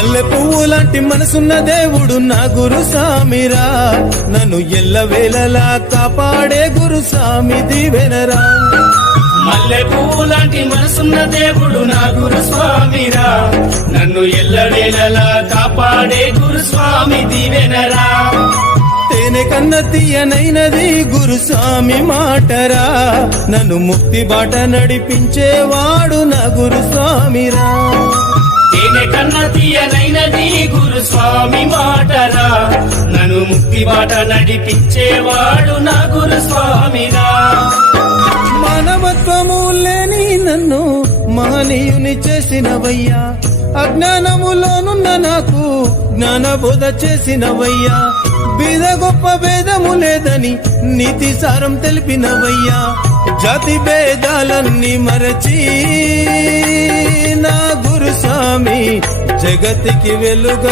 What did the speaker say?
మల్లె పువ్వు లాంటి మనసున్న దేవుడు నా గురుస్వామిరా, నన్ను ఎల్లవేళలా కాపాడే గురుస్వామి దీవెనరా. మల్లె పువ్వు లాంటి మనసున్న దేవుడు నా గురుస్వామిరా, నన్ను ఎల్లవేళలా కాపాడే గురుస్వామి దీవెనరా. తేనె కన్న తీయనైనది గురుస్వామి మాటరా, నన్ను ముక్తి బాట నడిపించేవాడు నా గురుస్వామిరా. తేనె కన్న తీయనైనది గురుస్వామి మాటరా, నన్ను ముక్తి బాట నడిపించేవాడు నా గురుస్వామిరా. మానవత్వము లేని నన్ను మహనీయుని చేసినవయ్యా, అజ్ఞానములోనున్న నాకు జ్ఞానబోధ చేసినవయ్యా. బీద గొప్ప భేదము లేదని నీతి సారం తెలిపినవయ్యా. జాతి భేదాలన్నీ మరచి నా గురుస్వామి జగతికి వెలుగు